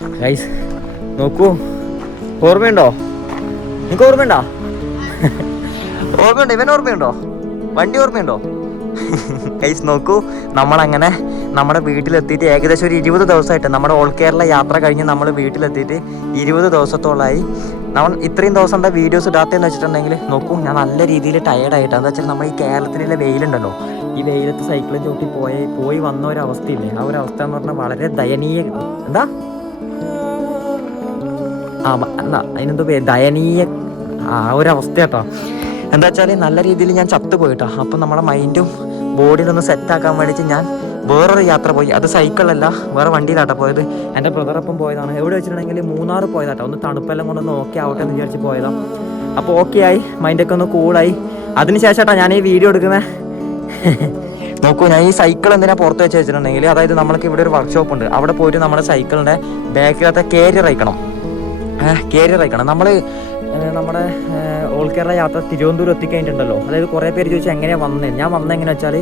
Guys നോക്കൂ. ഓർമ്മയുണ്ടോ? നിങ്ങൾക്ക് ഓർമ്മയുണ്ടോ? ഓർമ്മയുണ്ടോ? ഇവൻ ഓർമ്മയുണ്ടോ? വണ്ടി ഓർമ്മയുണ്ടോ? ഗൈസ് നോക്കൂ. നമ്മളങ്ങനെ നമ്മുടെ വീട്ടിലെത്തിയിട്ട് ഏകദേശം ഒരു ഇരുപത് ദിവസമായിട്ട് നമ്മുടെ ഓൾ കേരള യാത്ര കഴിഞ്ഞ് നമ്മൾ വീട്ടിലെത്തിയിട്ട് ഇരുപത് ദിവസത്തോളമായി നമ്മൾ ഇത്രയും ദിവസത്തെ വീഡിയോസ് ഇടാത്തതെന്ന് വെച്ചിട്ടുണ്ടെങ്കിൽ നോക്കൂ ഞാൻ നല്ല രീതിയിൽ ടയേർഡായിട്ട് എന്താ വെച്ചാൽ നമ്മൾ ഈ കേരളത്തിലെ വെയിലുണ്ടല്ലോ. ഈ വെയിലത്ത് സൈക്കിളും ചവിട്ടി പോയി പോയി വന്ന ഒരു അവസ്ഥയില്ലേ? ആ ഒരു അവസ്ഥ എന്ന് പറഞ്ഞാൽ വളരെ ദയനീയ എന്താ? അതിനെന്തോ ദയനീയ ആ ഒരു അവസ്ഥ കേട്ടോ എന്താ വെച്ചാൽ നല്ല രീതിയിൽ ഞാൻ ചത്തുപോയിട്ടോ അപ്പം നമ്മുടെ മൈൻഡും ബോഡിയിൽ ഒന്ന് സെറ്റാക്കാൻ വേണ്ടിയിട്ട് ഞാൻ വേറൊരു യാത്ര പോയി. അത് സൈക്കിളല്ല വേറെ വണ്ടിയിലാട്ടോ പോയത്. എന്റെ ബ്രദറൊപ്പം പോയതാണ്. എവിടെ വെച്ചിട്ടുണ്ടെങ്കിൽ മൂന്നാർ പോയതാട്ടോ. ഒന്ന് തണുപ്പെല്ലാം കൊണ്ടൊന്ന് ഓക്കെ ആവട്ടെ എന്ന് വിചാരിച്ച് പോയതാ. അപ്പോൾ ഓക്കെ ആയി മൈൻഡൊക്കെ ഒന്ന് കൂളായി അതിനുശേഷമാട്ടോ ഞാൻ ഈ വീഡിയോ എടുക്കുന്നത് നോക്കൂ ഞാൻ ഈ സൈക്കിൾ എന്തിനാ പുറത്ത് വെച്ച് വെച്ചിട്ടുണ്ടെങ്കിൽ അതായത് നമ്മൾക്ക് ഇവിടെ ഒരു വർക്ക്ഷോപ്പ് ഉണ്ട്. അവിടെ പോയിട്ട് നമ്മുടെ സൈക്കിളിന്റെ ബാക്കിലത്തെ കേരിയർ അയക്കണം. കേരിയർ അയക്കണം നമ്മൾ നമ്മുടെ ഓൾ കേരള യാത്ര തിരുവനന്തപുരം എത്തിക്കഴിഞ്ഞിട്ടുണ്ടല്ലോ. അതായത് കുറേ പേര് ചോദിച്ചാൽ എങ്ങനെയാണ് വന്നത് ഞാൻ വന്നത് എങ്ങനെ വെച്ചാൽ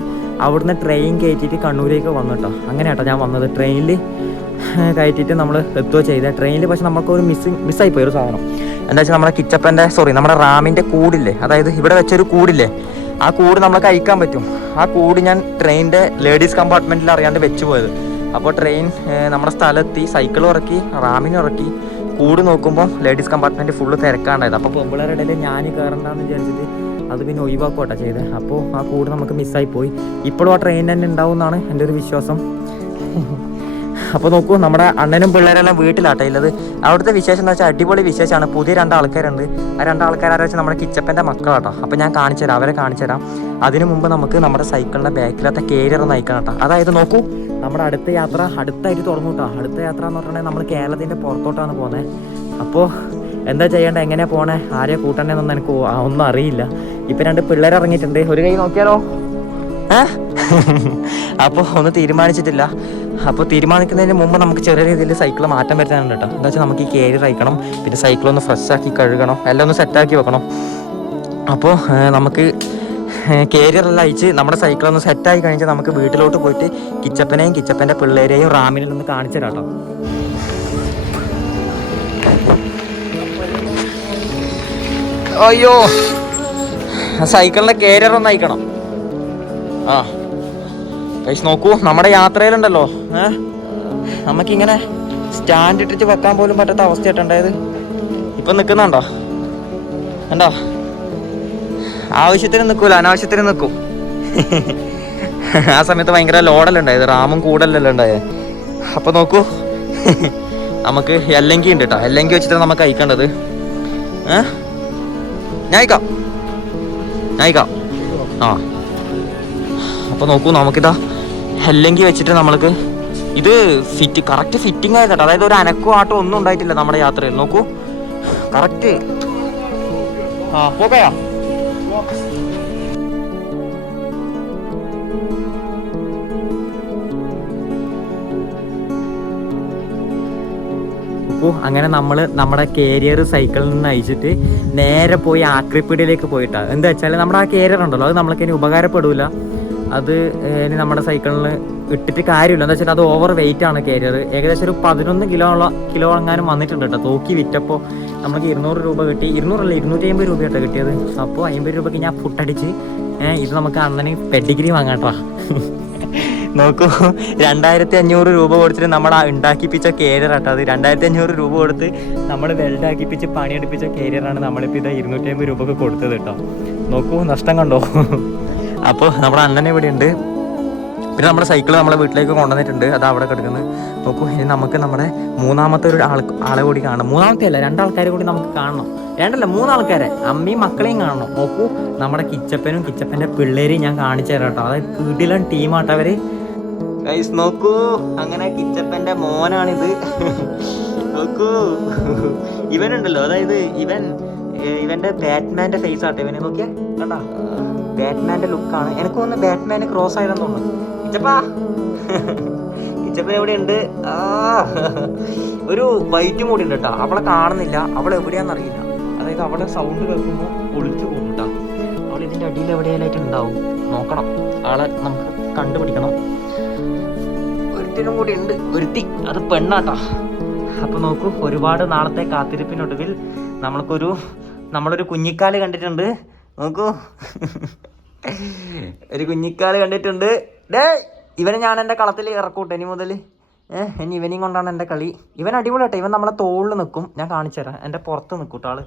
അവിടുന്ന് ട്രെയിൻ കയറ്റിയിട്ട് കണ്ണൂരേക്ക് വന്നിട്ടോ അങ്ങനെയാട്ടോ ഞാൻ വന്നത്. ട്രെയിനിൽ കയറ്റിയിട്ട് നമ്മൾ എത്തുകയോ ചെയ്തത് ട്രെയിനിൽ പക്ഷെ നമുക്ക് ഒരു മിസ്സായി പോയി ഒരു സാധനം. എന്താ വെച്ചാൽ നമ്മുടെ കിച്ചപ്പന്റെ സോറി നമ്മുടെ റാമിന്റെ കൂടില്ലേ? അതായത് ഇവിടെ വെച്ചൊരു കൂടില്ലേ? ആ കൂട് നമുക്ക് അയക്കാൻ പറ്റും. ആ കൂട് ഞാൻ ട്രെയിനിന്റെ ലേഡീസ് കമ്പാർട്ട്മെന്റിൽ അറിയാണ്ട് വെച്ച് പോയത് അപ്പോൾ ട്രെയിൻ നമ്മുടെ സ്ഥലത്തെത്തി സൈക്കിൾ ഇറക്കി റാമിനും ഇറക്കി കൂട് നോക്കുമ്പോൾ ലേഡീസ് കമ്പാർട്ട്മെന്റ് ഫുള്ള് തിരക്കാണ്ടായത് അപ്പോൾ പെമ്പിളേരുടെ ഇടയിൽ ഞാൻ കയറണ്ടെന്ന് വിചാരിച്ചിട്ട് അത് പിന്നെ ഒഴിവാക്കോട്ടെ ചെയ്തത് അപ്പോൾ ആ കൂട് നമുക്ക് മിസ്സായി പോയി. ഇപ്പോഴും ആ ട്രെയിൻ തന്നെ ഉണ്ടാവും എന്നാണ് എന്റെ ഒരു വിശ്വാസം. അപ്പോൾ നോക്കൂ നമ്മുടെ അണ്ണനും പിള്ളേരെല്ലാം വീട്ടിലാട്ടെ ഉള്ളത്. അവിടുത്തെ വിശേഷം എന്ന് വെച്ചാൽ അടിപൊളി വിശേഷമാണ്. പുതിയ രണ്ട് ആൾക്കാരുണ്ട് ആ രണ്ട് വെച്ചാൽ നമ്മുടെ കിച്ചപ്പന്റെ മക്കളാട്ടോ. അപ്പോൾ ഞാൻ കാണിച്ചുതരാം അവരെ കാണിച്ചുതരാം അതിനു മുമ്പ് നമുക്ക് നമ്മുടെ സൈക്കിളിന്റെ ബാക്കിലത്തെ കേരിയർ നയിക്കണം കേട്ടോ. അതായത് നോക്കൂ നമ്മുടെ അടുത്ത യാത്ര അടുത്തായിട്ട് തുടങ്ങും കേട്ടോ. അടുത്ത യാത്ര എന്ന് പറഞ്ഞാൽ നമ്മൾ കേരളത്തിന്റെ പുറത്തോട്ടാണ് പോകുന്നത് അപ്പോൾ എന്താ ചെയ്യേണ്ടത് എങ്ങനെയാണ് പോണേ? ആരെയാ കൂട്ടണേന്നൊന്നും എനിക്ക് ഒന്നും അറിയില്ല. ഇപ്പം രണ്ട് പിള്ളേർ ഇറങ്ങിയിട്ടുണ്ട്. ഒരു കൈ നോക്കിയാലോ? അപ്പോൾ ഒന്ന് തീരുമാനിച്ചിട്ടില്ല. അപ്പോൾ തീരുമാനിക്കുന്നതിന് മുമ്പ് നമുക്ക് ചെറിയ രീതിയിൽ സൈക്കിൾ മാറ്റം വരുത്താനുണ്ട് കേട്ടോ എന്താ വെച്ചാൽ നമുക്ക് ഈ കേരി അയക്കണം പിന്നെ സൈക്കിൾ ഒന്ന് ഫ്രഷ് ആക്കി കഴുകണം എല്ലാം ഒന്ന് സെറ്റാക്കി വെക്കണം. അപ്പോൾ നമുക്ക് കേരിയറെല്ലാം അയച്ച് നമ്മുടെ സൈക്കിൾ ഒന്ന് സെറ്റായി കഴിഞ്ഞാൽ നമുക്ക് വീട്ടിലോട്ട് പോയിട്ട് കിച്ചപ്പനെയും കിച്ചപ്പന്റെ പിള്ളേരെയും റാമിനെ ഒന്ന് കാണിച്ചു തരാം കേട്ടോ അയ്യോ സൈക്കിളിന്റെ കേരിയർ ഒന്ന് അയക്കണം. ആ. പൈസ നോക്കൂ നമ്മുടെ യാത്രയിലുണ്ടല്ലോ. ഏഹ് നമുക്കിങ്ങനെ സ്റ്റാൻഡ് ഇട്ടിട്ട് വെക്കാൻ പോലും പറ്റാത്ത അവസ്ഥയായിട്ടുണ്ടായത് ഇപ്പൊ നിൽക്കുന്നുണ്ടോ കണ്ടോ? ആവശ്യത്തിന് നിൽക്കൂല അനാവശ്യത്തിന് നിൽക്കും. ആ സമയത്ത് ഭയങ്കര ലോഡല്ല ഉണ്ടായത്? റാമും കൂടല്ലല്ലോ ഉണ്ടായത്. അപ്പൊ നോക്കൂ. നമുക്ക് എല്ലെങ്കി ഉണ്ട് കേട്ടോ എല്ലെങ്കി വെച്ചിട്ട് നമുക്ക് അയക്കേണ്ടത് ഏ? ഞാൻ അയക്കാം ഞാൻ അയക്കാം ആ. അപ്പോൾ നോക്കൂ നമുക്കിതാ ഹെല്ലങ്കി വെച്ചിട്ട് നമ്മൾക്ക് ഇത് ഫിറ്റ് കറക്റ്റ് ഫിറ്റിംഗ് ആയി കേട്ടോ. അതായത് ഒരു അനക്കോ ആട്ടോ ഒന്നും ഉണ്ടായിട്ടില്ല നമ്മുടെ യാത്രയിൽ. നോക്കൂ. കറക്റ്റ് ആ പോകയാ അങ്ങനെ നമ്മൾ നമ്മുടെ കേരിയർ സൈക്കിളിൽ നിന്ന് അയച്ചിട്ട് നേരെ പോയി ആക്രിപ്പീടിയിലേക്ക് പോയിട്ടാണ് എന്താ വെച്ചാൽ നമ്മുടെ ആ കേരിയർ ഉണ്ടല്ലോ അത് നമ്മൾക്ക് ഇനി ഉപകാരപ്പെടില്ല അത് ഇനി നമ്മുടെ സൈക്കിളിൽ ഇട്ടിട്ട് കാര്യമില്ല. എന്താ വെച്ചാൽ അത് ഓവർ വെയിറ്റ് ആണ് കാരിയർ ഏകദേശം ഒരു പതിനൊന്ന് കിലോ ഉള്ള കിലോ എങ്ങാനും വന്നിട്ടുണ്ട് കേട്ടോ. തൂക്കി വിറ്റപ്പോൾ നമുക്ക് ഇരുന്നൂറ് രൂപ കിട്ടി. ഇരുന്നൂറല്ല ഇരുന്നൂറ്റി അമ്പത് രൂപ കേട്ടോ കിട്ടിയത്. അപ്പോൾ അമ്പത് രൂപയ്ക്ക് ഞാൻ ഫുട്ടടിച്ച് ഇത് നമുക്ക് അന്നന് പെഡിഗ്രി വാങ്ങാട്ടോ നോക്കൂ രണ്ടായിരത്തി അഞ്ഞൂറ് രൂപ കൊടുത്തിട്ട് നമ്മൾ ആ ഉണ്ടാക്കിപ്പിച്ച കേട്ടോ അത്. രണ്ടായിരത്തി അഞ്ഞൂറ് രൂപ കൊടുത്ത് നമ്മൾ വെൽഡാക്കിപ്പിച്ച് പണിയെടുപ്പിച്ച കേരിയറാണ് നമ്മളിപ്പോൾ ഇത് ഇരുന്നൂറ്റി അമ്പത് രൂപക്ക് കൊടുത്തത് കേട്ടോ. നോക്കൂ നഷ്ടം കണ്ടോ? അപ്പോൾ നമ്മുടെ അണ്ണനെ ഇവിടെ ഉണ്ട് പിന്നെ നമ്മുടെ സൈക്കിൾ നമ്മളെ വീട്ടിലേക്ക് കൊണ്ടുവന്നിട്ടുണ്ട്. അത് അവിടെ കിടക്കുന്നത് നോക്കൂ ഇനി നമുക്ക് നമ്മുടെ മൂന്നാമത്തെ ഒരു ആൾ ആളെ കൂടി കാണണം. മൂന്നാമത്തെ അല്ല രണ്ടാൾക്കാരെ കൂടി നമുക്ക് കാണണം. രണ്ടല്ല മൂന്നാൾക്കാരെ. അമ്മയും മക്കളെയും കാണണം. നോക്കൂ നമ്മുടെ കിച്ചപ്പനും കിച്ചപ്പന്റെ പിള്ളേരെയും ഞാൻ കാണിച്ചു തരാം കേട്ടോ. അതായത് വീട്ടിലും ടീമാട്ടോ അവർ. ഗൈസ് നോക്കൂ അങ്ങനെ കിച്ചപ്പന്റെ മോനാണിത്. നോക്കൂ ഇവനുണ്ടല്ലോ. അതായത് ഇവൻ ഇവന്റെ ബാറ്റ്മാന്റെ ഫേസ് ആട്ടെ ഇവനെ. നോക്കിയാ കണ്ടാ? ബാറ്റ്മാന്റെ ലുക്കാണ്. എനിക്ക് തോന്നുന്നു ബാറ്റ്മാന് ക്രോസ് ആയതെന്ന് തോന്നുന്നു. ഇച്ചപ്പാ ഇച്ചപ്പ എവിടെ ഉണ്ട് ആ. ഒരു വൈറ്റ് മൂടി ഉണ്ട് കേട്ടോ. അവളെ കാണുന്നില്ല. അവൾ എവിടെയാണെന്നറിയില്ല അതായത് അവളെ സൗണ്ട് കേൾക്കുമ്പോൾ ഒളിച്ചു പോകും കേട്ടോ. അവൾ ഇതിന്റെ അടിയിൽ എവിടെയായിട്ട് ഉണ്ടാവും നോക്കണം. ആളെ നമുക്ക് കണ്ടുപിടിക്കണം. ഒരുത്തിനും കൂടി ഉണ്ട്. ഒരുത്തി. അത് പെണ്ണാട്ടാ. അപ്പോൾ നോക്കൂ ഒരുപാട് നാളത്തെ കാത്തിരിപ്പിനൊടുവിൽ നമ്മൾക്കൊരു നമ്മളൊരു കുഞ്ഞിക്കാൽ കണ്ടിട്ടുണ്ട്. നോക്കൂ. ഒരു കുഞ്ഞിക്കാൽ കണ്ടിട്ടുണ്ട്. ഡേ ഇവനെ ഞാൻ എന്റെ കളത്തിൽ ഇറക്കൂട്ടെ ഇനി മുതൽ ഏഹ് ഇനി ഇവനെയും കൊണ്ടാണ് എന്റെ കളി. ഇവൻ അടിപൊളിയാട്ടെ. ഇവൻ നമ്മളെ തോളിൽ നിൽക്കും ഞാൻ കാണിച്ചു തരാം എന്റെ പുറത്ത് ആൾ.